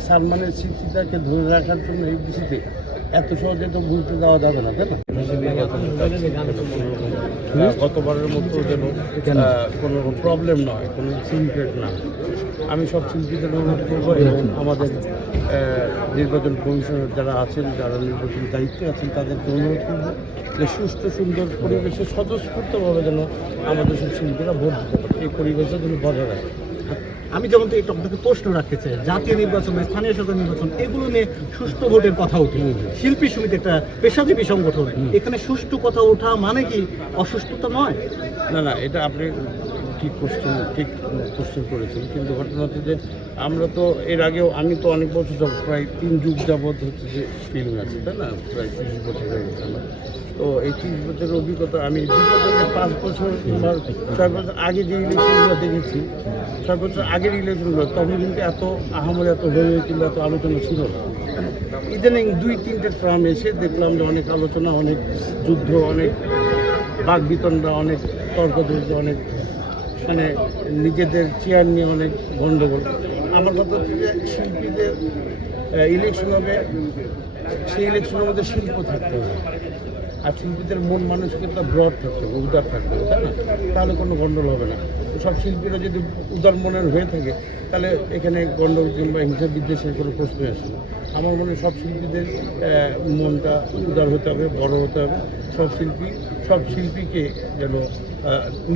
সালমানের স্মৃতিটাকে ধরে রাখার জন্য এই বিষয়তে এত সহজে তো ভুলতে দেওয়া যাবে না তাই না গতবারের মতো যেন কোনো? প্রবলেম নয় কোনো সিনক্রেট না। আমি সব শিল্পীদের অনুরোধ করব এবং আমাদের নির্বাচন কমিশনার যারা আছেন যারা নির্বাচন দায়িত্বে আছেন তাদেরকে অনুরোধ করব যে সুস্থ সুন্দর পরিবেশে স্বতঃস্ফূর্তভাবে যেন আমাদের সব শিল্পীরা ভোট দিতে এই পরিবেশে যেন বজায় রাখে। আমি যেমন একটু আপনাকে প্রশ্ন রাখতে চাই জাতীয় নির্বাচন স্থানীয় সরকার নির্বাচন এগুলো নিয়ে সুষ্ঠু ভোটের কথা উঠে শিল্পী সমিতি একটা পেশাজীবী সংগঠন এখানে সুষ্ঠু কথা ওঠা মানে কি? অসুস্থতা নয়? না না এটা আপনি ঠিক কোশ্চেন ঠিক কোশ্চেন করেছেন। কিন্তু ঘটনা হচ্ছে যে আমরা তো এর আগেও, আমি তো অনেক বছর যাব, প্রায় তিন যুগ যাবৎ হচ্ছে যে ফিল্ম আছে, তাই না? প্রায় তিরিশ বছর হয়ে গেছে আমার। তো এই তিরিশ বছরের অভিজ্ঞতা, আমি পাঁচ বছর কিংবা ছয় বছর আগে যে ইলেকশনগুলো দেখেছি, ছয় বছর আগের ইলেকশনগুলো, তখন কিন্তু এত আহামরি, এত হয়ে কিংবা এত আলোচনা ছিল না। ইদানিং দুই, তিনটে ট্রাম এসে দেখলাম যে অনেক আলোচনা, অনেক যুদ্ধ, অনেক বাক বিতণ্ডা, অনেক তর্ক অনেক মানে নিজেদের চেয়ার নিয়ে অনেক গণ্ডগোল আমার কথা হচ্ছে যে শিল্পীদের ইলেকশন হবে, সেই ইলেকশনের মধ্যে শিল্প থাকতে হবে। আর শিল্পীদের মন মানসিকতা ব্রড থাকতে হবে উদার থাকতে হবে তাই না? তাহলে কোনো গণ্ডগোল হবে না। সব শিল্পীরা যদি উদার মনের হয়ে থাকে, তাহলে এখানে গণ্ডগোল কিংবা হিংসা বিদ্বেষের কোনো প্রশ্নই আসে না। আমার মনে সব শিল্পীদের মনটা উদার হতে হবে, বড় হতে হবে। সব শিল্পী, সব শিল্পীকে যেন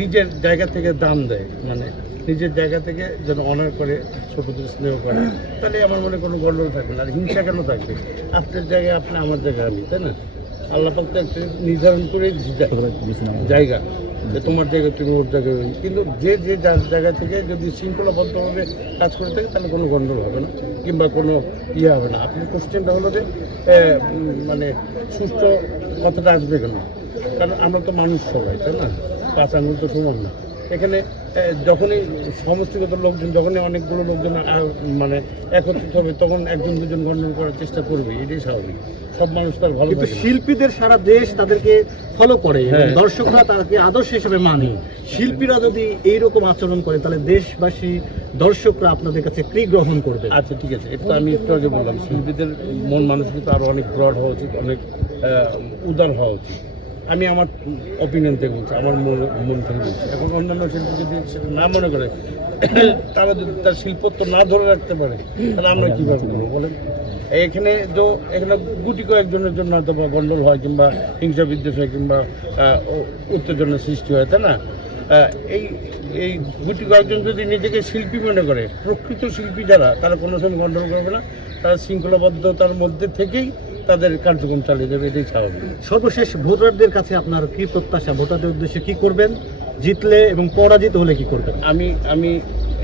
নিজের জায়গা থেকে দাম দেয় মানে নিজের জায়গা থেকে যেন অনার করে, ছোটদের স্নেহ করে। তাহলে আমার মনে কোনো গণ্ডগোল থাকবে না। আর হিংসা কেন থাকবে? আপনার জায়গায় আপনি, আমার জায়গায় আমি, তাই না? আল্লাহ পাক একটা নির্ধারণ করে দিয়েছে জায়গা। যে তোমার জায়গায় তুমি ওর জায়গায় কিন্তু যে যে যার জায়গা থেকে যদি শৃঙ্খলাবদ্ধভাবে কাজ করে থাকে, তাহলে কোনো গণ্ডগোল হবে না, কিংবা কোনো ইয়ে হবে না। আপনার কোশ্চেনটা হলো যে মানে সুস্থ কথাটা আসবে কেন? কারণ আমরা তো মানুষ সবাই, তাই না? পাঁচ আঙুল তো সমান না। এখানে যখনই সমষ্টিগত লোকজন যখনই অনেকগুলো লোকজন মানে একত্রিত হবে তখন একজন দুজন গণ্ডগোল করার চেষ্টা করবে এটাই স্বাভাবিক। সব মানুষ তার ভালো কিন্তু শিল্পীদের সারা দেশ তাদেরকে ফলো করে হ্যাঁ। দর্শকরা তাকে আদর্শ হিসেবে মানে। শিল্পীরা যদি এইরকম আচরণ করে তাহলে দেশবাসী দর্শকরা আপনাদের কাছে কি গ্রহণ করবে? আচ্ছা ঠিক আছে। এটা আমি একটু আগে বললাম শিল্পীদের মন মানসিকতা আরও অনেক ব্রড হওয়া উচিত অনেক উদার হওয়া উচিত। আমি আমার অপিনিয়ন থেকে বলছি আমার মন- থেকে বলছি। এখন অন্যান্য শিল্পী যদি সেটা না মনে করে তারা যদি তার শিল্পত্ব না ধরে রাখতে পারে তাহলে আমরা কীভাবে করব বলেন? এখানে তো এখানে গুটি কয়েকজনের জন্য হয়তো বা গণ্ডগোল হয় কিংবা হিংসা বিদ্বেষ হয় কিংবা উত্তেজনার সৃষ্টি হয় তাই না? এই এই গুটি কয়েকজন যদি নিজেকে শিল্পী মনে করে প্রকৃত শিল্পী যারা তারা কোনো সময় গণ্ডগোল করবে না। তারা শৃঙ্খলাবদ্ধতার মধ্যে থেকেই তাদের কার্যক্রম চালিয়ে যাবে এটাই স্বাভাবিক। সর্বশেষ ভোটারদের কাছে আপনার কি প্রত্যাশা? ভোটারদের উদ্দেশ্যে কি করবেন? জিতলে এবং পরাজিত হলে কি করবেন? আমি আমি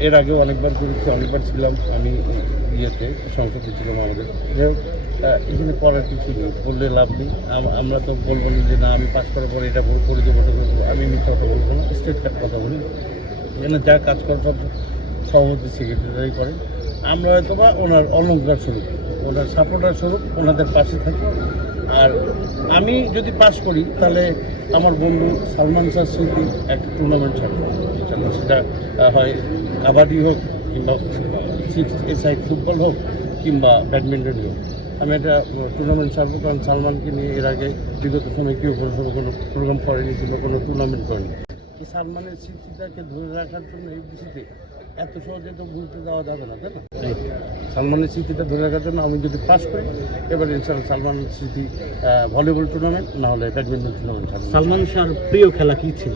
এর আগে অনেকবার করেছি অনেকবার ছিলাম। আমি ইয়েতে সংসদে ছিলাম আমাদের। এখানে করার কিছু নেই বললে লাভ নেই। আমরা তো বলব না যে না আমি পাস করার পরে এটা ভোট করে দেবো আমি মিথ্যা কথা বলব না স্টেট কার্ড কথা বলি। এখানে যা কাজ করার সব সভাপতি সেক্রেটারি করেন। আমরা হয়তো বা ওনার অলঙ্কার স্বরূপ। ওনার সাপোর্টার স্বরূপ, ওনাদের পাশে থাকি। আর আমি যদি পাস করি, তাহলে আমার বন্ধু সালমান শাহ স্মৃতি একটা টুর্নামেন্ট ছাড়বে। সেটা হয় কাবাডি হোক কিংবা সিক্স এ সাইড ফুটবল হোক কিংবা ব্যাডমিন্টন হোক। আমি একটা টুর্নামেন্ট ছাড়বো, কারণ সালমানকে নিয়ে এর আগে বিগত সময় কেউ কোনো কোনো প্রোগ্রাম করেনি কিংবা কোনো টুর্নামেন্ট করেনি। তো সালমানের স্মৃতিটাকে ধরে রাখার জন্য এই বিষয়তে এত সহজে তো ভুলতে দেওয়া যাবে না তাই না? সালমানের স্মৃতিটা ধরে রাখার জন্য আমি যদি পাস করি এবার ইনশাল্লাহ সালমানের স্মৃতি ভলিবল টুর্নামেন্ট না হলে ব্যাডমিন্টন টুর্নামেন্ট সালমান শাহর প্রিয় খেলা কি ছিল?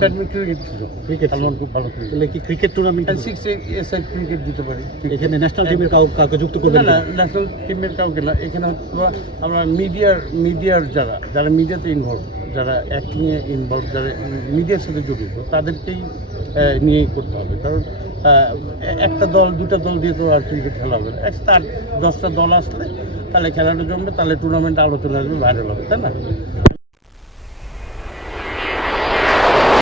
ব্যাডমিন্টন ছিল। ক্রিকেট সালমান খুব ভালো তাহলে কি cricket tournament six a side cricket দিতে পারি। এখানে ন্যাশনাল টিমের কাউ কাউকে যুক্ত না করবেন না? না ন্যাশনাল টিমের কাউকে না। এখানে আমরা মিডিয়ার মিডিয়ার যারা যারা মিডিয়াতে ইনভলভ যারা অ্যাক্টিংয়ে ইনভলভ যারা মিডিয়ার সাথে জড়িত তাদেরকেই নিয়েই করতে হবে। কারণ একটা দল, দুটা দল দিয়ে তো আর ক্রিকেট খেলা হবে না। একটা দশটা দল আসলে তাহলে খেলাটা জমবে, তাহলে টুর্নামেন্ট আলোচনা আসবে ভাইরাল হবে, তাই না?